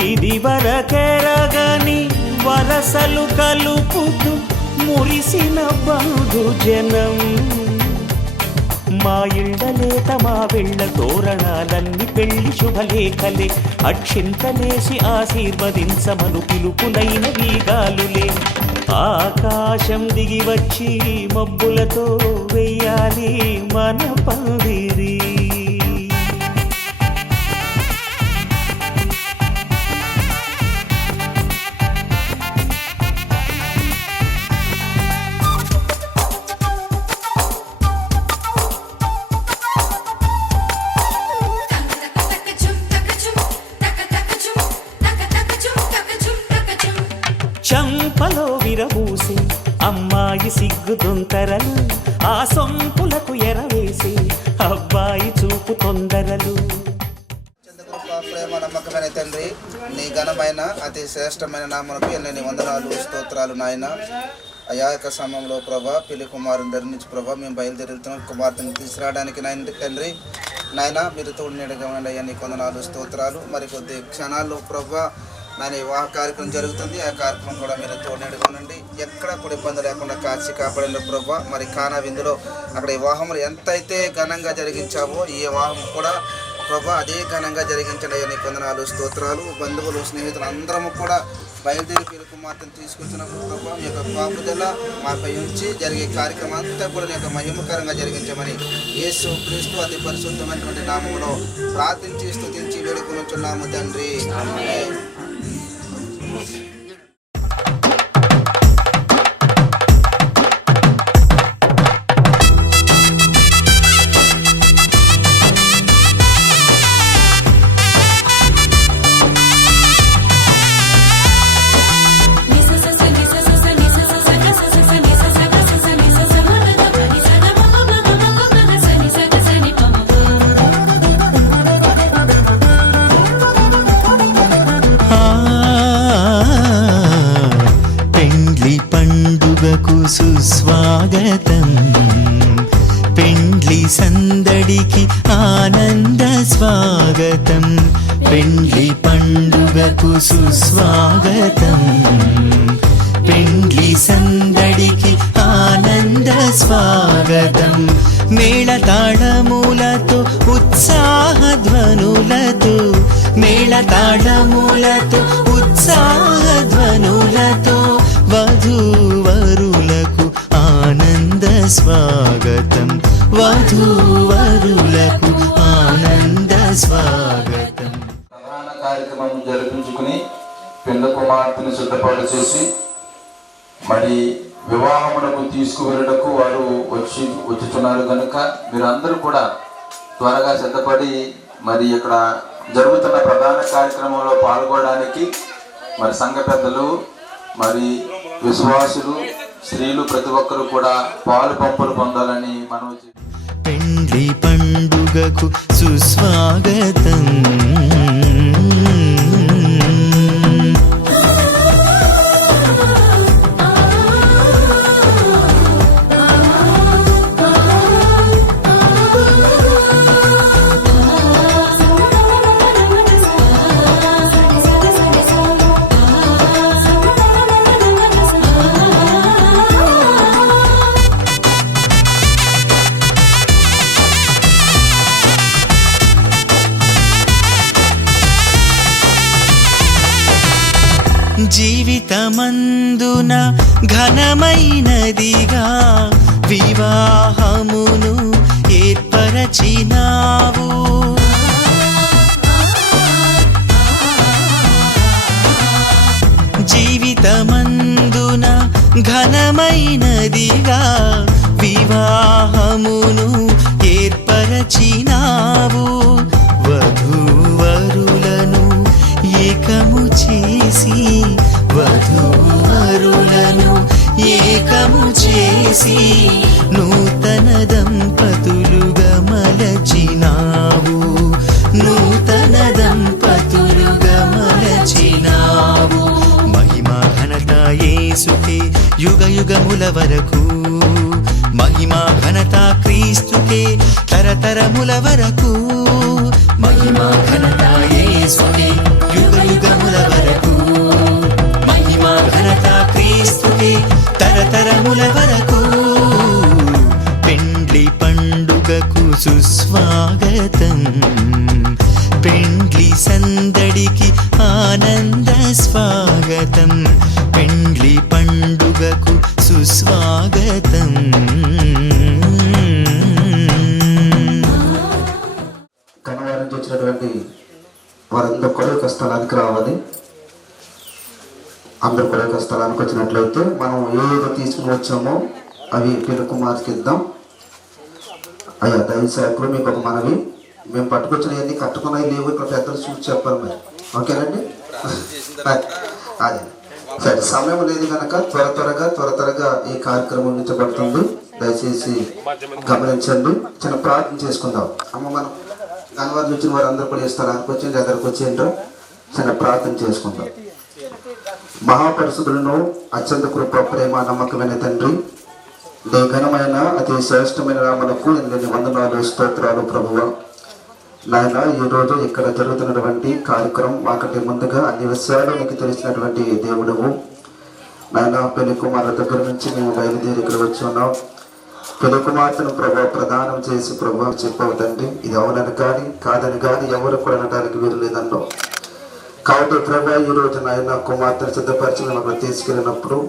ఇది వరకెరగని వరసలు కలుపుతూ మురిసిన బంధుజనం. మా ఇళ్ళలేత మా వెళ్ళ తోరణాలన్నీ పెళ్లి శుభలేఖలే, అక్షింతలేసి ఆశీర్వదించమను పిలుపులైన వీగాలులే. ఆకాశం దిగి వచ్చి మబ్బులతో వెయ్యాలి మన పందిరి. చంపలో విరబూసి అమ్మాయి సిగ్గు దొంతరలు, ఆ సొంపులకు ఎరవేసి అబ్బాయి చూపు తొందరలు. ప్రేమ నమ్మకమైన తండ్రి, నీ ఘనమైన అతి శ్రేష్టమైన నామమునకు ఎన్ని వందనాలు స్తోత్రాలు నాయన. అయా యొక్క సమయంలో ప్రభా పెళ్లి కుమారుని ధరించి ప్రభా మేము బయలుదేరుతున్నాం కుమార్తెను తీసుకురావడానికి నాయన తండ్రి. నాయన మీరు తోడు నీడగా ఉండండి అయ్యా, నీకు వందనాలు స్తోత్రాలు. మరి కొద్ది క్షణాల్లో ప్రభా నాయన వివాహ కార్యక్రమం జరుగుతుంది, ఆ కార్యక్రమం కూడా మీరు తోడుగా ఉండండి. ఎక్కడ కూడా ఇబ్బంది లేకుండా కాచి కాపాడండి ప్రభా. మరి కానా విందులో అక్కడ వివాహములు ఎంతైతే ఘనంగా జరిగించావో ఈ వివాహం కూడా ప్రభా అదే ఘనంగా జరిగించండి అయ్యా, నీకు వందనాలు స్తోత్రాలు. బంధువులు స్నేహితులు అందరము కూడా బయలుదేరి పెళ్లి కుమార్తెను తీసుకొచ్చినప్పుడు ప్రభా మీ యొక్క కాపుదల మాపై ఉంచి జరిగే కార్యక్రమం అంతా కూడా నీ యొక్క మహిమకరంగా జరిగించమని యేసు క్రీస్తు అతి పరిశుద్ధమైనటువంటి నామములో ప్రార్థించి స్తుతించి వేడుకొనుచున్నాము తండ్రి. ఆమేన్. సుస్వాగతం పెండ్లి సందడికి ఆనంద స్వాగతం, పెండ్లి పండుగకు సుస్వాగతం, పెండ్లి సందడికి ఆనంద స్వాగతం. మేళతాళములతో ఉత్సాహధ్వనులతో, మేళతాళములతో ఉత్సాహధ్వనులతో వధూవరులకు ఆనంద స్వాగతం, వధూవరులకు ఆనంద స్వాగతం. ప్రధాన కార్యక్రమం జరిపించుకుని పెళ్లి కుమార్తెను సిద్ధపాటు చేసి మరి వివాహమునకు తీసుకువెళ్ళటకు వారు వచ్చుచున్నారు కనుక మీరందరూ కూడా త్వరగా సిద్ధపడి మరి ఇక్కడ జరుగుతున్న ప్రధాన కార్యక్రమంలో పాల్గొనడానికి మరి సంఘ పెద్దలు మరి విశ్వాసులు స్త్రీలు ప్రతి ఒక్కరు కూడా పాలు పంపులు పొందాలని మనం. పెండ్లి పండుగకు సుస్వాగతం. జీవితమందున ఘనమైనదిగా వివాహమును ఏర్పరచినావు, జీవితమందున ఘనమైనదిగా వివాహమును ఏర్పరచినావు. వధూవరులను ఏకము చేసి, వధూవరులను ఏకము చేసి నూతన దంపతులుగా మలచినావు, నూతన దంపతులుగా మలచినావు. మహిమా ఘనత యేసుకే యుగ యుగముల వరకు, మహిమా ఘనత క్రీస్తుకే తరతరముల వరకు, మహిమా ఘనత యేసుకే యుగ యుగముల సుస్వాగతం. పెండ్లి సందడికి ఆనంద స్వాగతం, పెండ్లి పండుగకు సుస్వాగతం. కనవారి నుంచి వచ్చినటువంటి వారందరూ కూడా ఒక స్థలానికి రావాలి. అందరూ కూడా ఒక స్థలానికి వచ్చినట్లయితే మనం ఏదో తీసుకుని వచ్చామో అవి పెళ్లి కుమార్తెకి ఇద్దాం. అయ్యా దయచేసి మీకు ఒక మనవి, మేము పట్టుకొచ్చినవన్నీ కట్టుకున్నవి లేవు, ఇక్కడ పెద్దలు చూసి చెప్పాలి మరి. ఓకేనండి? అదే సరే, సమయం లేదు కనుక త్వరగా ఈ కార్యక్రమం ముగించబడుతుంది. దయచేసి గమనించండి. చిన్న ప్రార్థన చేసుకుందాం. అమ్మ, మనం గణవారి వచ్చిన వారు అందరూ కూడా ఈ స్థలానికి వచ్చి దగ్గరకు వచ్చేంటో చిన్న ప్రార్థన చేసుకుందాం. మహాపరిశుద్ధులను అత్యంత కృప ప్రేమ నమ్మకమైన తండ్రి, నీ ఘనమైన అతి శ్రేష్టమైన నామమునకు ఎన్ని వందనాలు స్తోత్రాలు ప్రభువా. నాయన, ఈరోజు ఇక్కడ జరుగుతున్నటువంటి కార్యక్రమం మాకంటే ముందుగా అన్ని విషయాలు నీకు తెలిసినటువంటి దేవుడవు. నాయన, పెళ్లి కుమారుల దగ్గర నుంచి మేము బయలుదేరి ఇక్కడ వచ్చి ఉన్నాం. పెళ్లి కుమార్తెను ప్రభావ ప్రదానం చేసి ప్రభావ చెప్పవద్దండి, ఇది అవునని కానీ కాదని కానీ ఎవరు కూడా అనడానికి వీలు లేదన్నావు. కాబట్టి ప్రభా, ఈ రోజు నాయన కుమార్తెను సిద్ధపరిచి మనం తీసుకెళ్ళినప్పుడు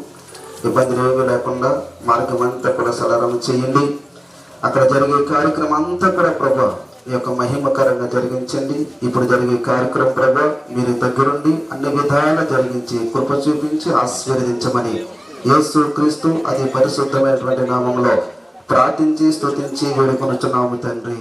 ఇబ్బందులు ఏమీ లేకుండా మార్గం అంతా కూడా సరళం చేయండి. అక్కడ జరిగే కార్యక్రమం అంతా కూడా ప్రభా ఈ యొక్క మహిమకరంగా జరిగించండి. ఇప్పుడు జరిగే కార్యక్రమం ప్రభా మీరు దగ్గరుండి అన్ని విధాలా జరిగించి కృప చూపించి ఆశీర్వదించమని యేసు క్రీస్తు అతి పరిశుద్ధమైనటువంటి నామంలో ప్రార్థించి స్తుతించి వేడుకొనుచున్నాము తండ్రి.